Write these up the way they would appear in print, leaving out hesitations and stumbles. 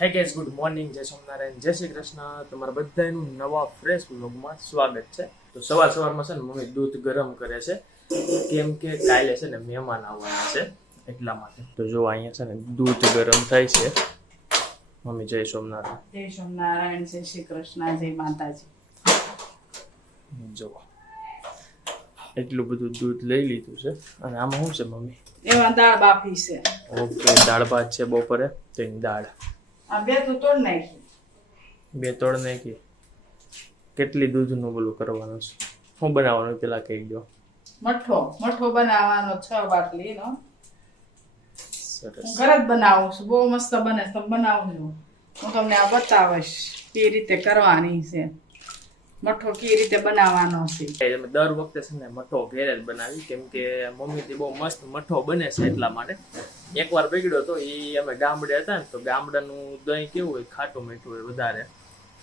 હે guys, good morning, જય સોમનારાયણ, જય શ્રી કૃષ્ણ. તમારા બધાનું નવા ફ્રેશ વ્લોગમાં સ્વાગત છે. તો સવારમાં છે ને મમ્મી દૂધ ગરમ કરે છે, કેમ કે કાલે છે ને મહેમાન આવવાના છે એટલા માટે. તો જો અહીંયા છે ને દૂધ ગરમ થાય છે. મમ્મી જય સોમનારાયણ. જય સોમનારાયણ, જય શ્રી કૃષ્ણ, જય માતાજી. જો એટલું બધું દૂધ લઈ લીધું છે. અને આમાં શું છે મમ્મી? એમાં દાળ બાફી છે. ઓકે, દાળ ભાત છે બપોરે, તો એની દાળ આ બે તો તોડ નાખી. બે તોડ નાખી. કેટલી દૂધનું બોલું કરવાનું છે? શું બનાવવાનું પેલા કહી દો. મઠો બનાવવાનો 6 બાટલીનો. સરસ. હું ઘરે જ બનાવું છું, બહુ મસ્ત બને. તમે બનાવજો, હું તમને આ બતાવીશ કેવી રીતે કરવાની છે. મઠો કેવી રીતે બનાવવાનો છે. અમે દર વખતે છે ને મઠો ઘેરે જ બનાવી, કેમ કે મમ્મીથી બહુ મસ્ત મઠો બને છે એટલા માટે. એકવાર બગડ્યો તો એ અમે ગામડે હતા ને, તો ગામડાનું દહીં કેવું હોય, ખાટું મીઠું હોય વધારે.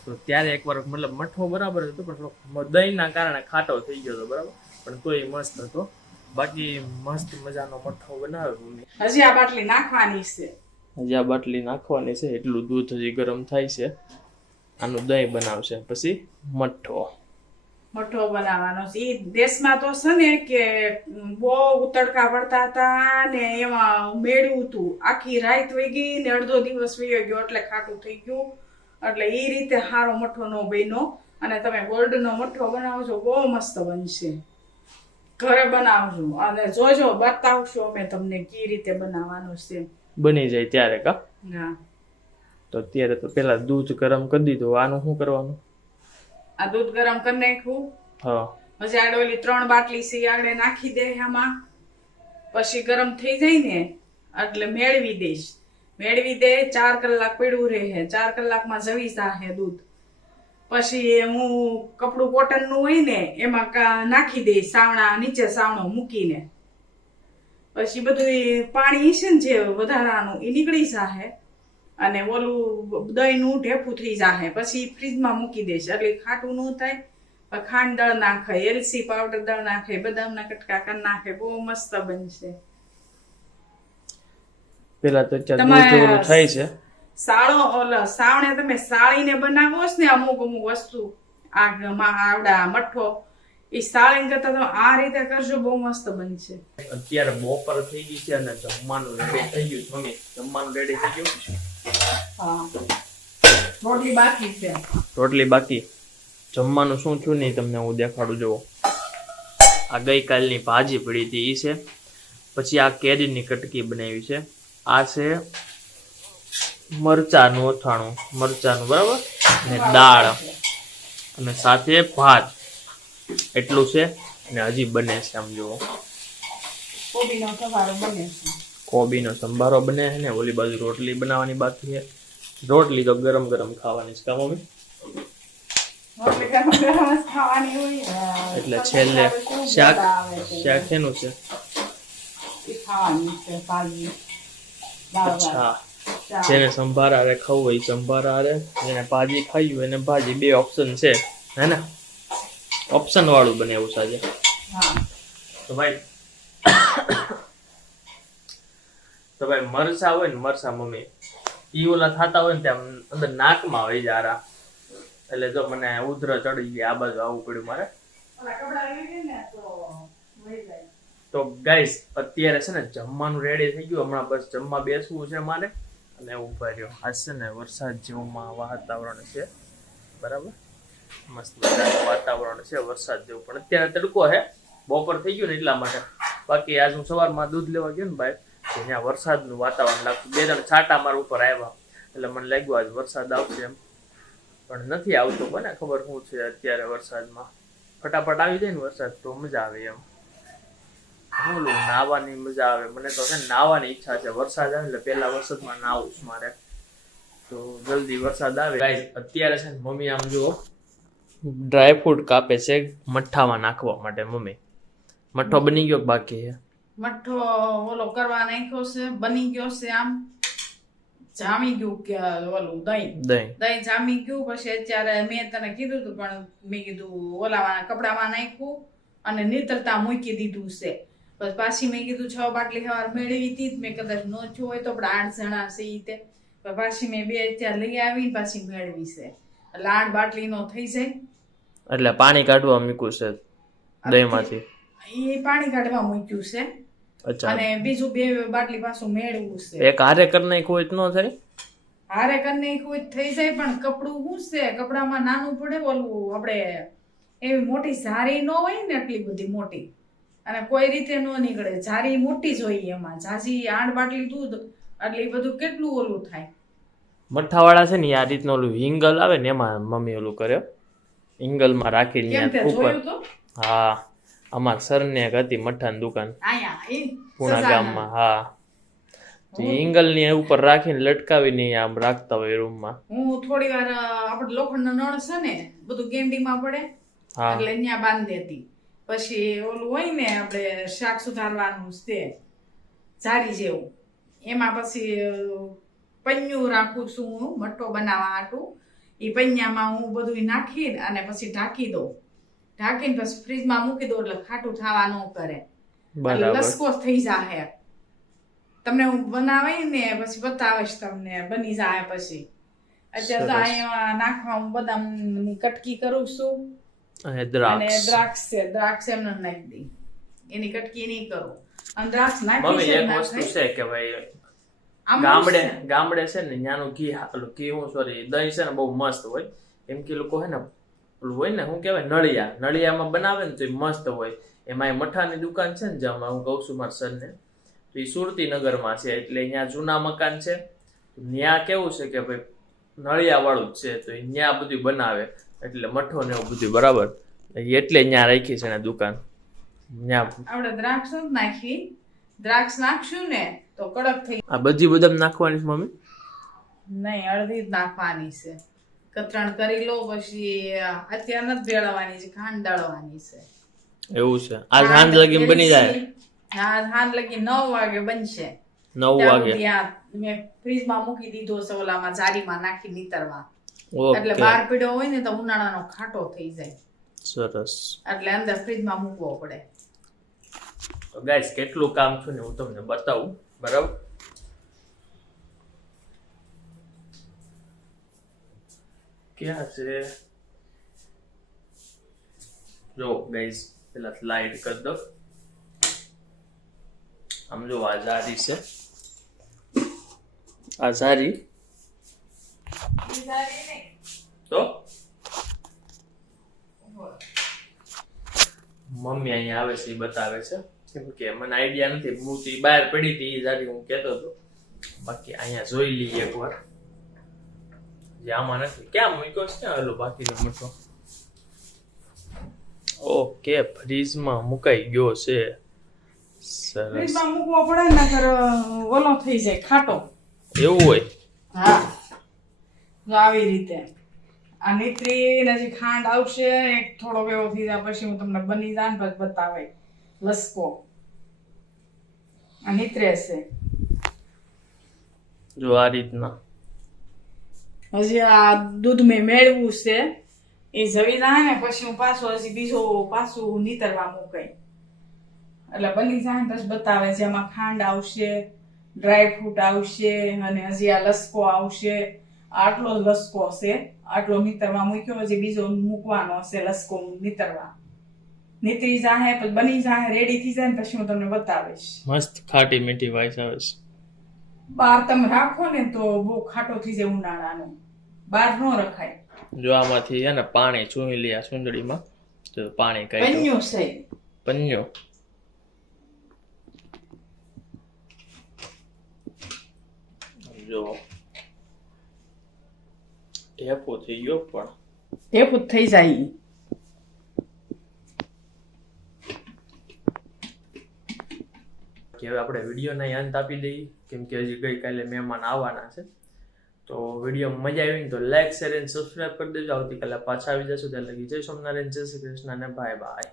તો ત્યારે એકવાર મતલબ મઠો બરાબર હતો, પણ દહીંના કારણે ખાટો થઈ ગયો હતો બરાબર, પણ તોય મસ્ત હતો. બાકી મસ્ત મજાનો મઠો બનાવ્યો મમ્મી. હજી આ બાટલી નાખવાની છે. હજી આ બાટલી નાખવાની છે. એટલું દૂધ હજી ગરમ થાય છે. આનું દહીં બનાવશે, પછી મઠો બનાવવાનો છે. એ દેશમાં તો છે ને કે બહુ તડકા પડતા હતા ને, એમાં મેળવું હતું. આખી રાત વહી ગઈ ને અડધો દિવસ વહી ગયો, એટલે ખાટું થઈ ગયું. એટલે એ રીતે સારો મઠો નો બન્યો. અને તમે ગોલ્ડનો મઠો બનાવજો, બહુ મસ્ત બનશે. ઘરે બનાવજો અને જોજો, બતાવશો અમે તમને કેવી રીતે બનાવવાનું છે. બની જાય ત્યારે કા? હા. તો અત્યારે તો પેલા દૂધ ગરમ કરી દીધું. આનું શું કરવાનું? આ દૂધ ગરમ કરી નાખ્યું. હા. પછી આગળ ઓલી 3 બાટલી છે આગળ નાખી દે આમાં. પછી ગરમ થઈ જાય ને એટલે મેળવી દઈશ. મેળવી દે, 4 કલાક પડ્યું રહે. 4 કલાકમાં જવી જાહે દૂધ. પછી હું કપડું કોટન નું હોય ને એમાં નાખી દઈશ, સાવણા નીચે સાવણો મૂકીને. પછી બધું પાણી છે ને જે વધારાનું એ નીકળી જાહે. અને ઓલું દહીં નું ઢેફું થઈ જાહે. પછી ફ્રીજમાં મૂકી દઈશ એટલે ખાટું ન થાય. ખાંડ દળ નાખે, એલસી પાવડર દળ નાખે, બદામના કટકા કરી નાખે, બહુ મસ્ત બનશે. પેલા તો દૂધ થાય છે. સાવણે તમે સાળીને બનાવો છો ને અમુક વસ્તુ, આવડા મઠો એ સાળીને કરતા તમે આ રીતે કરજો, બહુ મસ્ત બનશે. અત્યારે બપોર થઈ ગઈ છે અને જમવાનું રેડી થઈ ગયું. મમ્મી જમવાનું રેડી થઈ ગયું? હા, રોટલી બાકી છે. રોટલી બાકી. જમવાનું શું થયું નહીં તમને હું દેખાડું. જુઓ, આ ગઈકાલની ભાજી પડી હતી એ છે. પછી આ કેરીની કટકી બનાવી છે. આ છે મરચાનું અથાણું, મરચાનું બરાબર, અને દાળ, અને સાથે ભાત. એટલું છે. અને હજી બને છે. આમ જુઓ, કોબીનો સંભારો બને છે ને ઓલી બાજુ રોટલી બનાવવાની બાકી છે. રોટલી તો ગરમ ગરમ ખાવાની છે કા મમ્મી? એટલે છેલ્લે શાક શેનું છે? અચ્છા, જેને સંભારા હારે ખાવું હોય સંભારા હારે, જેને ભાજી ખાવી હોય એને ભાજી. 2 ઓપ્શન છે હે ને? ઓપ્શન વાળું બને એવું સાજે. તો ભાઈ મરચા હોય ને, મરચા મમ્મી ઈ ઓલા થતા હોય ને ત્યાં અંદર નાકમાં હોય જારા. એટલે જો મને ઉધર ચડી ગઈ, આ બાજુ આવવું પડ્યું મારે. તો ગાઈસ અત્યારે છે ને જમવાનું રેડી થઈ ગયું. હમણાં બસ જમવા બેસવું છે મારે. અને ઉભા રહ્યો. આજ છે ને વરસાદ જેવું વાતાવરણ છે બરાબર, મસ્ત મજાનું વાતાવરણ છે વરસાદ જેવું. પણ અત્યારે તડકો છે, બપોર થઈ ગયું ને એટલા માટે. બાકી આજ હું સવારમાં દૂધ લેવા ગયો ને ભાઈ, ત્યાં વરસાદનું વાતાવરણ લાગતું. 2-3 છાંટા મારા ઉપર આવ્યા, એટલે મને લાગ્યું આજ વરસાદ આવશે એમ. પણ નથી આવતો. કોને ખબર શું છે અત્યારે વરસાદમાં. ફટાફટ આવી જાય ને વરસાદ તો મજા આવે એમ. બોલું નાહવાની મજા આવે. મને તો છે ને નાહવાની ઈચ્છા છે. વરસાદ આવે એટલે પહેલા વરસાદમાં નાહવું છે મારે. તો જલ્દી વરસાદ આવે. અત્યારે છે ને મમ્મી આમ જુઓ ડ્રાયફ્રૂટ કાપે છે મઠ્ઠામાં નાખવા માટે. મમ્મી મઠ્ઠો બની ગયો બાકી છે? મઠ્ઠો ઓલો કરવા નાખ્યો છે, બની ગયો છે. આમ જામી ગયું કે ઓલું દહીં જામી ગયું. પછી અત્યારે મેં તને કીધું હતું, પણ મેં કીધું ઓલાવાના કપડામાં નાખ્યું અને નીતરતા મૂકી દીધું છે. પછી પાછી મેં કીધું 6 બાટલી સવાર મેળવી હતી. મેં કદાચ નો થયું હોય તો આપણે 8 જણા છે. પણ પાછી મેં બે અત્યારે લઈ આવી પાછી મેળવી છે એટલે 8 બાટલીનો થઈ જાય. એટલે પાણી કાઢવા મૂક્યું છે દહીંમાંથી. એ પાણી કાઢવા મૂક્યું છે અચ્છા, અને બીજું 2 બાટલી પાછું મેળવું છે. એક હારે કરી નાખ્યું હોય તો ન થાય? હારે કરીને કોઈ થઈ જાય પણ કપડું શું છે, કપડામાં નાનું પડે. ઓલું આપણે એવી મોટી ઝારી ન હોય ને એટલી બધી મોટી, અને કોઈ રીતે ન નીકળે. ઝારી મોટી જોઈએ એમાં. ઝાઝી 8 બાટલી દૂધ એટલે એ બધું કેટલું ઓલું થાય. મઠ્ઠાવાળા છે ને આ રીતનું ઓલું હિંગલ આવે ને એમાં મમ્મી ઓલું કર્યો, હિંગલમાં રાખીને કેમ તે ઉપર. જોયું તો હા, અમાર સરને એક હતી મઠ્ઠાની દુકાન આયા એ પૂણા સજાના. ગામમાં. હા, તો હિંગલ ની ઉપર રાખીને લટકાવીને આમ રાખતા હોય રૂમમાં. હું થોડી વાર આપણે લોખંડનો નળ છે ને બધું ગેંડીમાં પડે હા, એટલે ત્યાં બાંધી દેતી. પછી ઓલું હોય ને આપણે શાક સુધારવાનું છે ઝારી જેવું, એમાં પછી પન્યું રાખું છું હું મઠ્ઠો બનાવવા હાટું. એ પન્યામાં હું બધું નાખીને અને પછી ઢાંકી દઉં. ઢાંકીને પછી ફ્રીજમાં મૂકી દઉં એટલે ખાટું થવા ન કરે, એટલે બરાબર. લસકો થઈ જાહે. તમને હું બનાવી ને પછી બતાવીશ તમને, બની જાય પછી. અત્યારે તો સરસ. અહીંયા નાખવા હું બદામની કટકી કરું છું અને અને દ્રાક્ષ. દ્રાક્ષ એમને નાખી દઈ, એની કટકી નહીં કરું. અને દ્રાક્ષ નાખી મમ્મી છે એક ના વસ્તુ થાય. છે કે ભાઈ આમાં ગામડે શું છે? ગામડે છે ને ત્યાંનું ઘી ઓલું ઘી હું સોરી દહીં છે ને બહુ મસ્ત હોય. એમ કે લોકો હે ને ઓલું હોય ને શું કહેવાય નળિયામાં બનાવે ને તો એ મસ્ત હોય. એમાં એ મઠાની દુકાન છે ને જ્યાં હું કહું છું મારા સરને, તો એ સુરતી નગરમાં છે. એટલે અહીંયા જૂના મકાન છે, ત્યાં કેવું છે કે ભાઈ નળિયા વાળું જ છે, તો ત્યાં બધું બનાવે એટલે મઠો ને એવું બધું બરાબર. એટલે ત્યાં રાખી છે ને દુકાન ત્યાં. આપણે દ્રાક્ષ જ નાખી, દ્રાક્ષ નાખશું ને તો કડક થઈ. આ બધી બદામ નાખવાની છે મમ્મી? નહીં, અડધી જ નાખવાની છે. કતરણ કરી લો પછી અત્યારે નથી ભેળવવાની છે, ખાંડ દળવાની છે. એવું છે? આ સાંજ લગી બની જાય? હા, સાંજ લગી 9 વાગે બનશે. 9 વાગે? ત્યાં મેં ફ્રીજમાં મૂકી દીધો છે ઓલામાં જારીમાં નાખી નીતરવા, એટલે ઓકે, બહાર પીડ્યો હોય ને તો ઉનાળાનો ખાટો થઈ જાય, સરસ. એટલે અંદર ફ્રીજમાં મૂકવો પડે. તો ગાઈસ કેટલું કામ છે ને હું તમને બતાવું, બરાબર? ક્યાં છે? જો ગાઈસ પેલા સ્લાઇડ કરી દો. આમ જો આ જારી છે, આ જારી તો મમ્મી અહીંયા આવે છે એ બતાવે છે, કેમ કે મને આઈડિયા નથી. મૂર્તિ બહાર પડી હતી એ જારી હું કહેતો હતો. બાકી અહીંયા જોઈ લઈએ એકવાર. જે આમાં નથી. ક્યાં મૂક્યો છે? ક્યાં ઓલો બાકીનો મૂકો? ઓકે, ફ્રીજમાં મુકાઈ ગયો છે. સરસ. ફ્રીજમાં મૂકવો પડે ને, નકર ઓલો થઈ જાય ખાટો. એવું હોય? હા, જો આવી રીતે આ નીતરી હજી ખાંડ આવશે, એક થોડો એવો થઈ જાય પછી હું તમને બની જાય ને પછી બતાવે લસકો. આ નીતરે છે જો આ રીતના. હજી આ દૂધ મેં મેળવું છે, એ જવી જાય ને પછી હું પાછું હજી પાછું નીતરવા મૂકાય એટલે બની જાય ને પછી બતાવે છે. એમાં ખાંડ આવશે, ડ્રાય ફ્રૂટ આવશે અને હજી આ લસકો આવશે. આટલો જ લસકો છે, આટલો નીતરવા મૂક્યો. હજી બીજો મૂકવાનો હશે લસકો નીતરવા. નીતરી જાય પછી બની જાય, રેડી થઈ જાય ને પછી હું તમને બતાવીશ. મસ્ત ખાટી મીઠી વાઈસ આવે છે. બહાર તમે રાખો ને તો બહુ ખાટો થઈ જાય ઉનાળાનો, બહાર ન રખાય. જો આમાંથી છે ને પાણી ચૂહી લે આ સુંદડીમાં, તો પાણી કાઢ્યું. પન્યું છે પન્યો. જો ટેપો થઈ ગયો પણ ટેપું થઈ જાય. કે હવે આપણે વિડીયોના અંત આપી દઈએ, કેમ કે હજી ગઈકાલે મહેમાન આવવાના છે. તો વિડીયો મજા આવી ને તો લાઈક શેર અને સબસ્ક્રાઈબ કરી દેજો. આવતીકાલે પાછા આવી જશું. ત્યાં લગી જય સોમનારાયણ, જય શ્રી કૃષ્ણ અને બાય બાય.